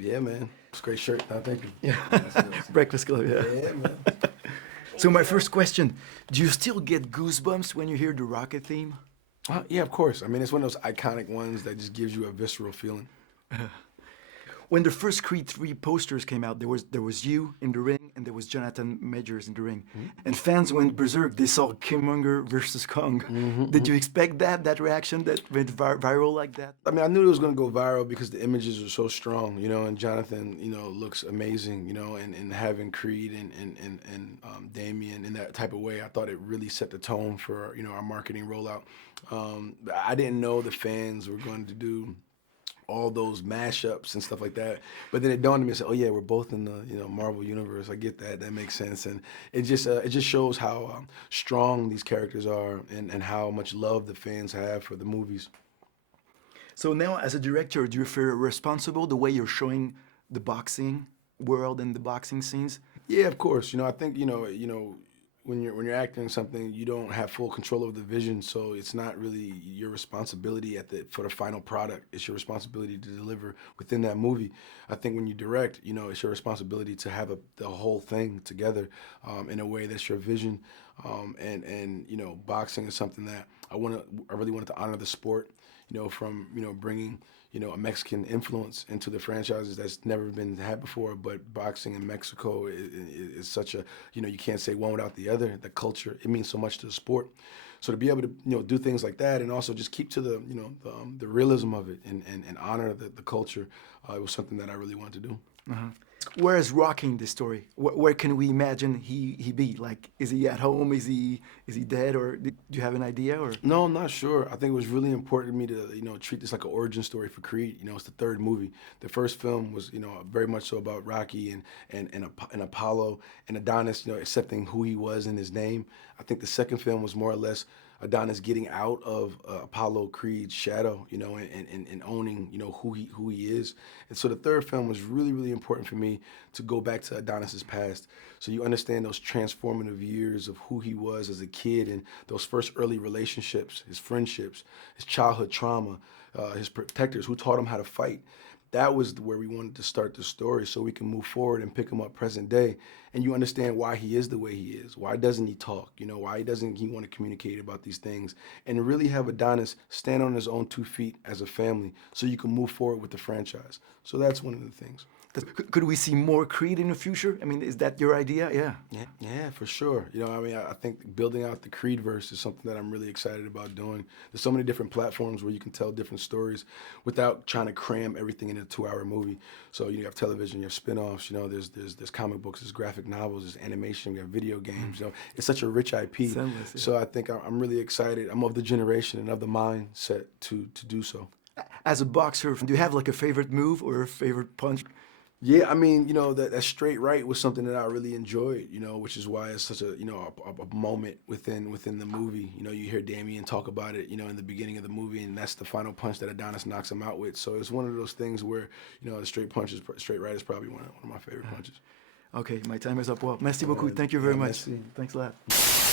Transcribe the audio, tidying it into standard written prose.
Yeah, man. It's a great shirt. No, thank you. Yeah. That's Breakfast Club, yeah. yeah, man. So my first question, do you still get goosebumps when you hear the rocket theme? Yeah, of course. I mean, it's one of those iconic ones that just gives you a visceral feeling. When the first Creed 3 posters came out, there was you in the ring and there was Jonathan Majors in the ring. And fans went berserk. They saw Killmonger versus Kang. Did you expect that reaction that went viral like that? I mean, I knew it was going to go viral because the images are so strong, and Jonathan, looks amazing, and having Creed and Damien in that type of way, I thought it really set the tone for, our marketing rollout. I didn't know the fans were going to do all those mashups and stuff like that. But then it dawned on me and said, oh yeah, we're both in the Marvel universe. I get that. That makes sense. And it just shows how strong these characters are and how much love the fans have for the movies. So now, as a director, do you feel responsible the way you're showing the boxing world and the boxing scenes? Yeah, of course. I think when you're acting something, you don't have full control over the vision, so it's not really your responsibility for the final product. It's your responsibility to deliver within that movie. I think when you direct, it's your responsibility to have the whole thing together in a way that's your vision. And boxing is something that I really wanted to honor the sport. From bringing a Mexican influence into the franchises that's never been had before. But boxing in Mexico is such a, you can't say one without the other. The culture, it means so much to the sport. So to be able to, do things like that and also just keep to the realism of it and honor the culture, it was something that I really wanted to do. Where is Rocking this story? Where can we imagine he be? Like, is he at home? Is he dead? Or do you have an idea? Or No, I'm not sure. I think it was really important to me to treat this like an origin story for Creed. It's the third movie. The first film was very much so about Rocky and Apollo and Adonis accepting who he was in his name. I think the second film was more or less Adonis getting out of Apollo Creed's shadow, and owning, who he is. And so the third film was really, really important for me to go back to Adonis's past, so you understand those transformative years of who he was as a kid and those first early relationships, his friendships, his childhood trauma, his protectors who taught him how to fight. That was where we wanted to start the story so we can move forward and pick him up present day. And you understand why he is the way he is. Why doesn't he talk? Why doesn't he want to communicate about these things? And really have Adonis stand on his own 2 feet as a family so you can move forward with the franchise. So that's one of the things. could we see more Creed in the future? I mean, is that your idea? Yeah. Yeah, for sure. I think building out the Creed verse is something that I'm really excited about doing. There's so many different platforms where you can tell different stories without trying to cram everything in a 2-hour movie. So you have television, you have spin-offs, there's comic books, there's graphic novels, there's animation, we have video games. It's such a rich IP. Endless, yeah. So I think I'm really excited. I'm of the generation and of the mindset to do so. As a boxer, do you have like a favorite move or a favorite punch? Yeah, I mean, that straight right was something that I really enjoyed, which is why it's such a moment within the movie. You hear Damien talk about it, in the beginning of the movie, and that's the final punch that Adonis knocks him out with. So it's one of those things where, the straight right is probably one of my favorite punches. Okay, my time is up. Well, merci beaucoup. Thank you very much. Merci. Thanks a lot.